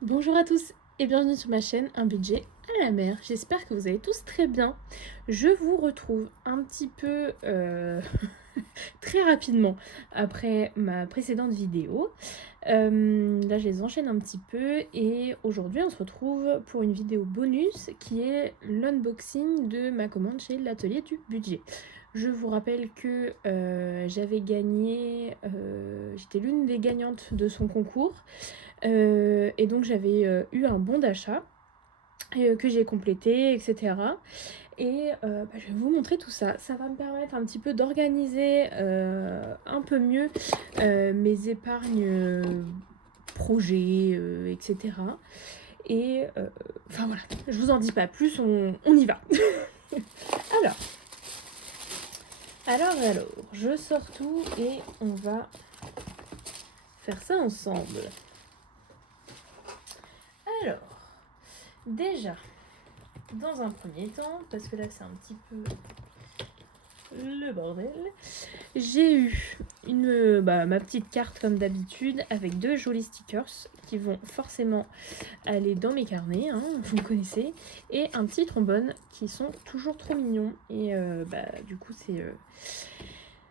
Bonjour à tous et bienvenue sur ma chaîne Un budget à la mer. J'espère que vous allez tous très bien. Je vous retrouve un petit peu très rapidement après ma précédente vidéo. Là je les enchaîne un petit peu et aujourd'hui on se retrouve pour une vidéo bonus qui est l'unboxing de ma commande chez l'atelier du budget. Je vous rappelle que j'avais gagné, j'étais l'une des gagnantes de son concours. Et donc j'avais eu un bon d'achat que j'ai complété, etc. Et je vais vous montrer tout ça. Ça va me permettre un petit peu d'organiser un peu mieux mes épargnes projets, etc. Et enfin voilà, je vous en dis pas plus, on y va. alors, alors, je sors tout et on va faire ça ensemble. Alors, déjà, dans un premier temps, parce que là c'est un petit peu le bordel, j'ai eu ma petite carte comme d'habitude avec deux jolis stickers qui vont forcément aller dans mes carnets, hein, vous me connaissez, et un petit trombone qui sont toujours trop mignons et du coup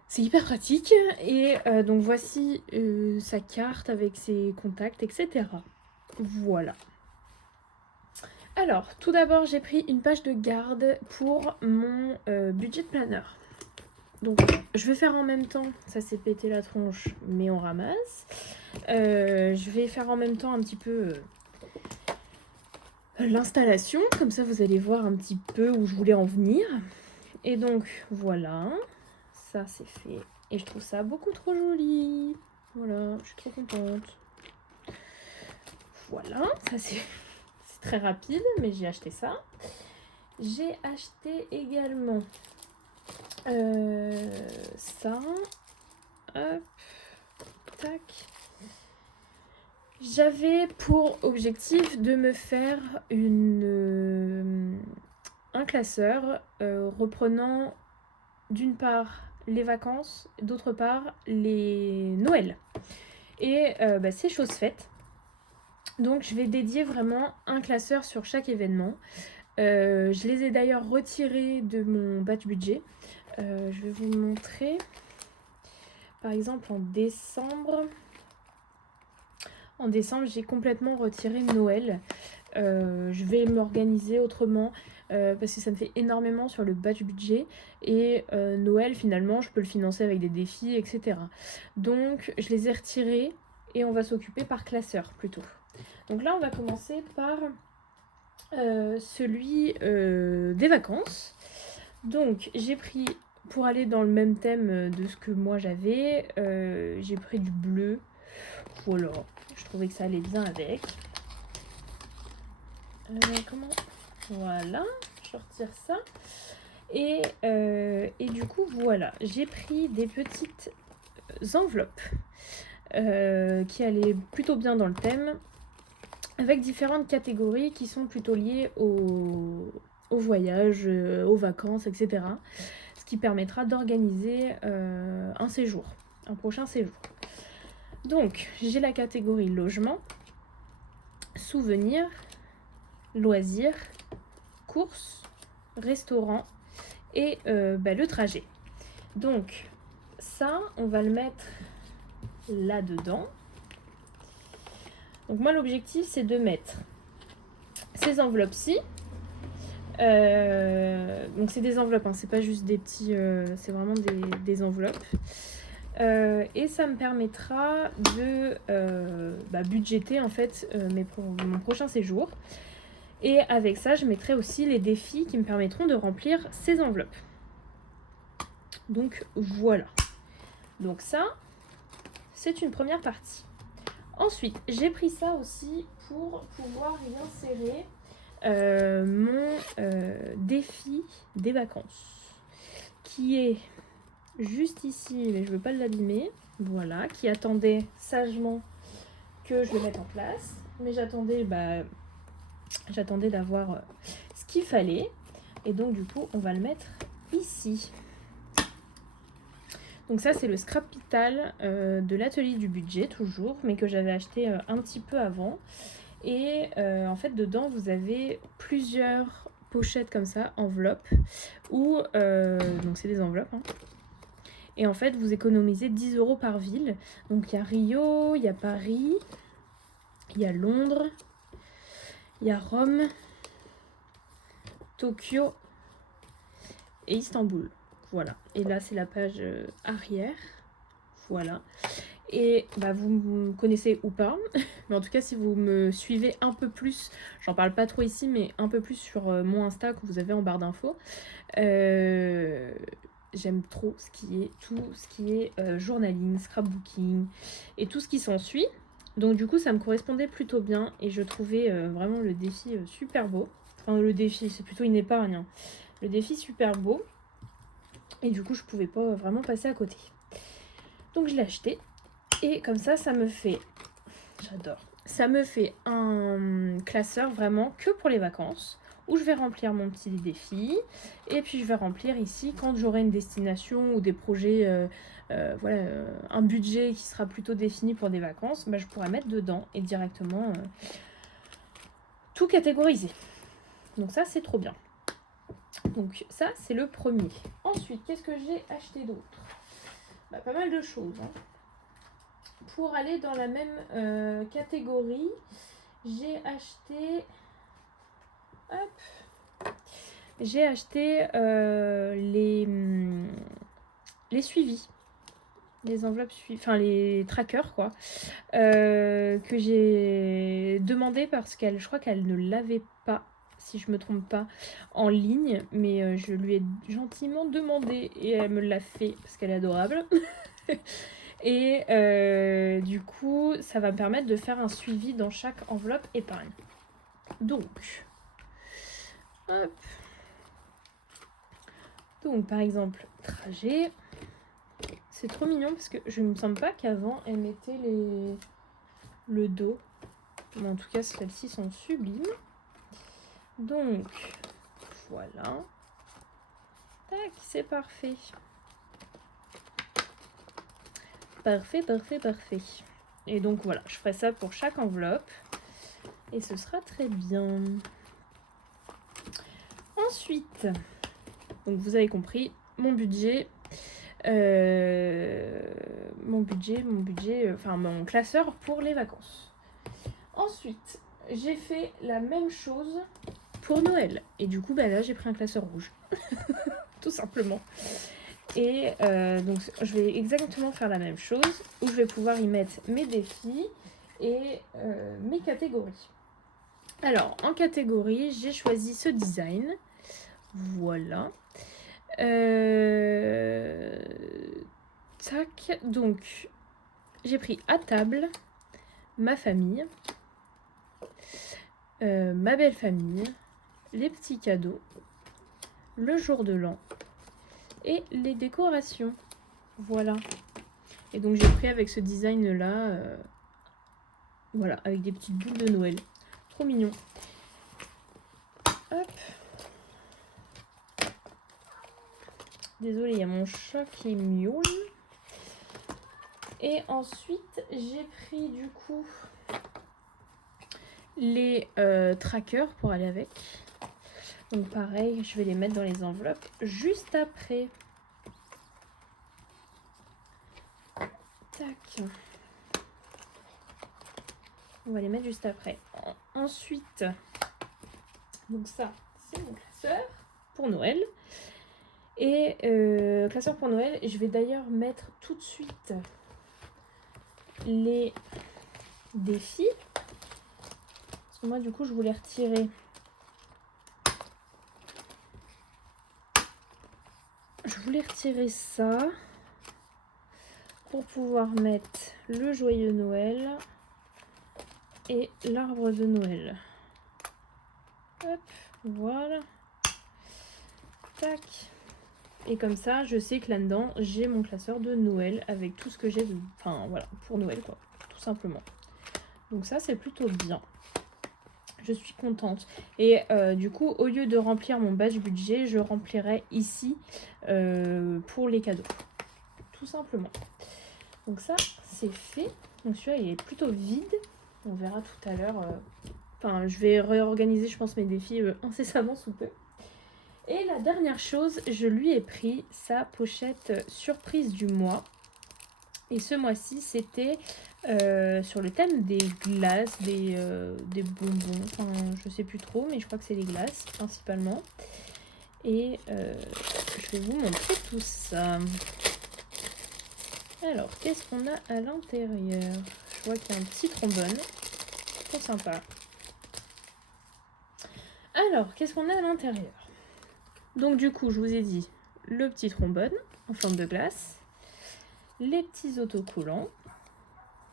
c'est hyper pratique. Et donc voici sa carte avec ses contacts, etc. Voilà. Alors, tout d'abord, j'ai pris une page de garde pour mon budget planner. Donc, je vais faire en même temps, ça s'est pété la tronche, mais on ramasse. Je vais faire en même temps un petit peu l'installation, comme ça vous allez voir un petit peu où je voulais en venir. Et donc, voilà, ça c'est fait. Et je trouve ça beaucoup trop joli. Voilà, je suis trop contente. Voilà, ça c'est très rapide, mais j'ai acheté ça. J'ai acheté également ça. Hop, tac. J'avais pour objectif de me faire un classeur reprenant d'une part les vacances, d'autre part les Noëls. Et c'est chose faite. Donc je vais dédier vraiment un classeur sur chaque événement. Je les ai d'ailleurs retirés de mon batch budget. Je vais vous montrer. Par exemple en décembre, j'ai complètement retiré Noël. Je vais m'organiser autrement parce que ça me fait énormément sur le batch budget. Et Noël, finalement, je peux le financer avec des défis, etc. Donc, je les ai retirés et on va s'occuper par classeur plutôt. Donc là, on va commencer par celui des vacances. Donc, j'ai pris, pour aller dans le même thème de ce que moi j'avais, j'ai pris du bleu. Voilà, je trouvais que ça allait bien avec. Voilà, je retire ça. Et du coup, voilà, j'ai pris des petites enveloppes qui allaient plutôt bien dans le thème, avec différentes catégories qui sont plutôt liées au voyage, aux vacances, etc. Ce qui permettra d'organiser un séjour, un prochain séjour. Donc, j'ai la catégorie logement, souvenirs, loisirs, courses, restaurant et le trajet. Donc, ça, on va le mettre là-dedans. Donc moi, l'objectif, c'est de mettre ces enveloppes-ci. Donc c'est des enveloppes, hein, c'est pas juste des petits... c'est vraiment des enveloppes. Et ça me permettra de budgéter en fait mon prochain séjour. Et avec ça, je mettrai aussi les défis qui me permettront de remplir ces enveloppes. Donc voilà. Donc ça, c'est une première partie. Ensuite, j'ai pris ça aussi pour pouvoir y insérer mon défi des vacances, qui est juste ici, mais je veux pas l'abîmer. Voilà, qui attendait sagement que je le mette en place. Mais j'attendais d'avoir ce qu'il fallait. Et donc du coup, on va le mettre ici. Donc ça, c'est le Scrapital de l'atelier du budget, toujours, mais que j'avais acheté un petit peu avant. Et en fait, dedans, vous avez plusieurs pochettes comme ça, enveloppes, où donc c'est des enveloppes, hein. Et en fait, vous économisez 10 € par ville. Donc il y a Rio, il y a Paris, il y a Londres, il y a Rome, Tokyo et Istanbul. Voilà. Et là, c'est la page arrière. Voilà. Et bah, vous me connaissez ou pas, mais en tout cas, si vous me suivez un peu plus, j'en parle pas trop ici, mais un peu plus sur mon Insta que vous avez en barre d'infos, j'aime trop tout ce qui est journaling, scrapbooking et tout ce qui s'ensuit. Donc du coup, ça me correspondait plutôt bien et je trouvais vraiment le défi super beau. Enfin, le défi, c'est plutôt une épargne, hein. Le défi super beau. Et du coup, je pouvais pas vraiment passer à côté. Donc je l'ai acheté. Et comme ça me fait... J'adore. Ça me fait un classeur vraiment que pour les vacances, où je vais remplir mon petit défi. Et puis je vais remplir ici, quand j'aurai une destination ou des projets, voilà, un budget qui sera plutôt défini pour des vacances, bah, je pourrais mettre dedans et directement tout catégoriser. Donc ça, c'est trop bien. Donc ça, c'est le premier. Ensuite, qu'est-ce que j'ai acheté d'autre? Bah, pas mal de choses, hein. Pour aller dans la même catégorie, j'ai acheté... Hop. J'ai acheté les suivis. Les enveloppes suivies, enfin les trackers quoi, que j'ai demandé parce qu'elle, je crois qu'elle ne l'avait pas, si je me trompe pas, en ligne, mais je lui ai gentiment demandé et elle me l'a fait parce qu'elle est adorable. Et du coup, ça va me permettre de faire un suivi dans chaque enveloppe épargne. Donc, hop. Donc, par exemple, trajet. C'est trop mignon parce que je ne me semble pas qu'avant, elle mettait le dos. Mais en tout cas, celles-ci sont sublimes. Donc, voilà. Tac, c'est parfait. Parfait, parfait, parfait. Et donc voilà, je ferai ça pour chaque enveloppe. Et ce sera très bien. Ensuite, donc vous avez compris, mon budget, enfin mon classeur pour les vacances. Ensuite, j'ai fait la même chose pour Noël. Et du coup, bah là, j'ai pris un classeur rouge. Tout simplement. Et donc je vais exactement faire la même chose, où je vais pouvoir y mettre mes défis et mes catégories. Alors, en catégorie, j'ai choisi ce design. Voilà. Tac. Donc, j'ai pris à table, ma famille, ma belle famille, les petits cadeaux, le jour de l'an et les décorations. Voilà. Et donc j'ai pris avec ce design là, voilà, avec des petites boules de Noël. Trop mignon. Hop. Désolée, il y a mon chat qui miaule. Et ensuite, j'ai pris du coup les trackers pour aller avec. Donc pareil, je vais les mettre dans les enveloppes juste après. Tac. On va les mettre juste après. Ensuite, donc ça, c'est mon classeur pour Noël. Et classeur pour Noël, je vais d'ailleurs mettre tout de suite les défis. Parce que moi, du coup, je voulais retirer. Je voulais retirer ça pour pouvoir mettre le joyeux Noël et l'arbre de Noël. Hop, voilà. Tac. Et comme ça, je sais que là-dedans, j'ai mon classeur de Noël avec tout ce que j'ai de... Enfin, voilà, pour Noël, quoi, tout simplement. Donc ça, c'est plutôt bien. Je suis contente. Et du coup, au lieu de remplir mon badge budget, je remplirai ici pour les cadeaux. Tout simplement. Donc ça, c'est fait. Donc celui-là, il est plutôt vide. On verra tout à l'heure. Enfin, je vais réorganiser, je pense, mes défis incessamment sous peu. Et la dernière chose, je lui ai pris sa pochette surprise du mois. Et ce mois-ci, c'était sur le thème des glaces, des bonbons. Enfin, je sais plus trop, mais je crois que c'est des glaces principalement. Et je vais vous montrer tout ça. Alors, qu'est-ce qu'on a à l'intérieur? Je vois qu'il y a un petit trombone. Trop sympa. Alors, qu'est-ce qu'on a à l'intérieur? Donc du coup, je vous ai dit le petit trombone en forme de glace, les petits autocollants,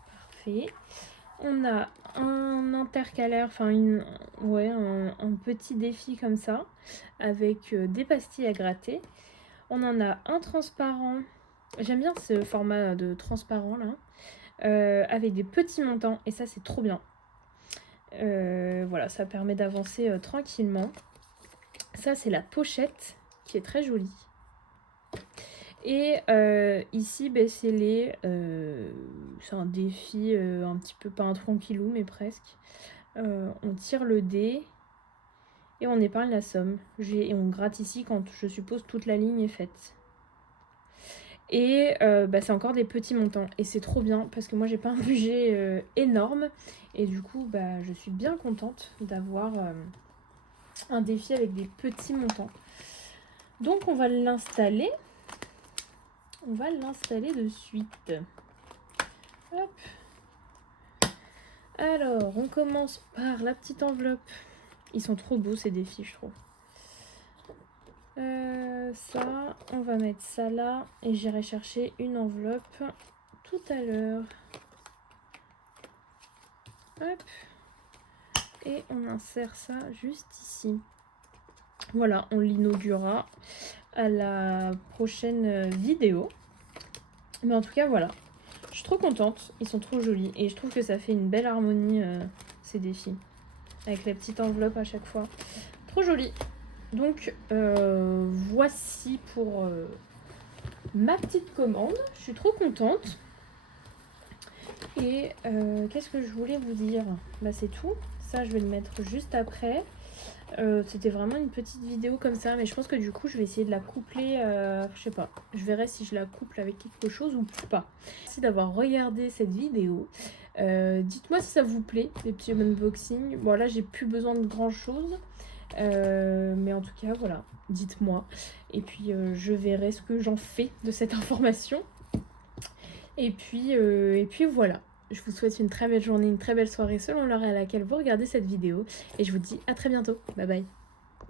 parfait. On a un intercalaire, enfin un petit défi comme ça, avec des pastilles à gratter. On en a un transparent, j'aime bien ce format de transparent là, avec des petits montants, et ça c'est trop bien. Voilà, ça permet d'avancer tranquillement. Ça c'est la pochette qui est très jolie. Et ici, c'est un défi un petit peu, pas un tranquillou, mais presque. On tire le dé et on épargne la somme. Et on gratte ici quand, je suppose, toute la ligne est faite. Et c'est encore des petits montants. Et c'est trop bien parce que moi, j'ai pas un budget énorme. Et du coup, je suis bien contente d'avoir un défi avec des petits montants. Donc, on va l'installer. On va l'installer de suite. Hop. Alors, on commence par la petite enveloppe. Ils sont trop beaux ces défis, je trouve. Ça, on va mettre ça là. Et j'irai chercher une enveloppe tout à l'heure. Hop. Et on insère ça juste ici. Voilà, on l'inaugurera à la prochaine vidéo. Mais en tout cas, voilà. Je suis trop contente. Ils sont trop jolis. Et je trouve que ça fait une belle harmonie, ces défis. Avec la petite enveloppe à chaque fois. Trop joli. Donc, voici pour ma petite commande. Je suis trop contente. Et qu'est-ce que je voulais vous dire? C'est tout. Ça, je vais le mettre juste après. C'était vraiment une petite vidéo comme ça, mais je pense que du coup je vais essayer de la coupler, je sais pas, je verrai si je la couple avec quelque chose ou pas. Merci d'avoir regardé cette vidéo. Dites-moi si ça vous plaît, les petits unboxings. Bon là j'ai plus besoin de grand chose, mais en tout cas voilà, dites-moi. Et puis je verrai ce que j'en fais de cette information. Et puis voilà. Je vous souhaite une très belle journée, une très belle soirée selon l'heure à laquelle vous regardez cette vidéo. Et je vous dis à très bientôt. Bye bye.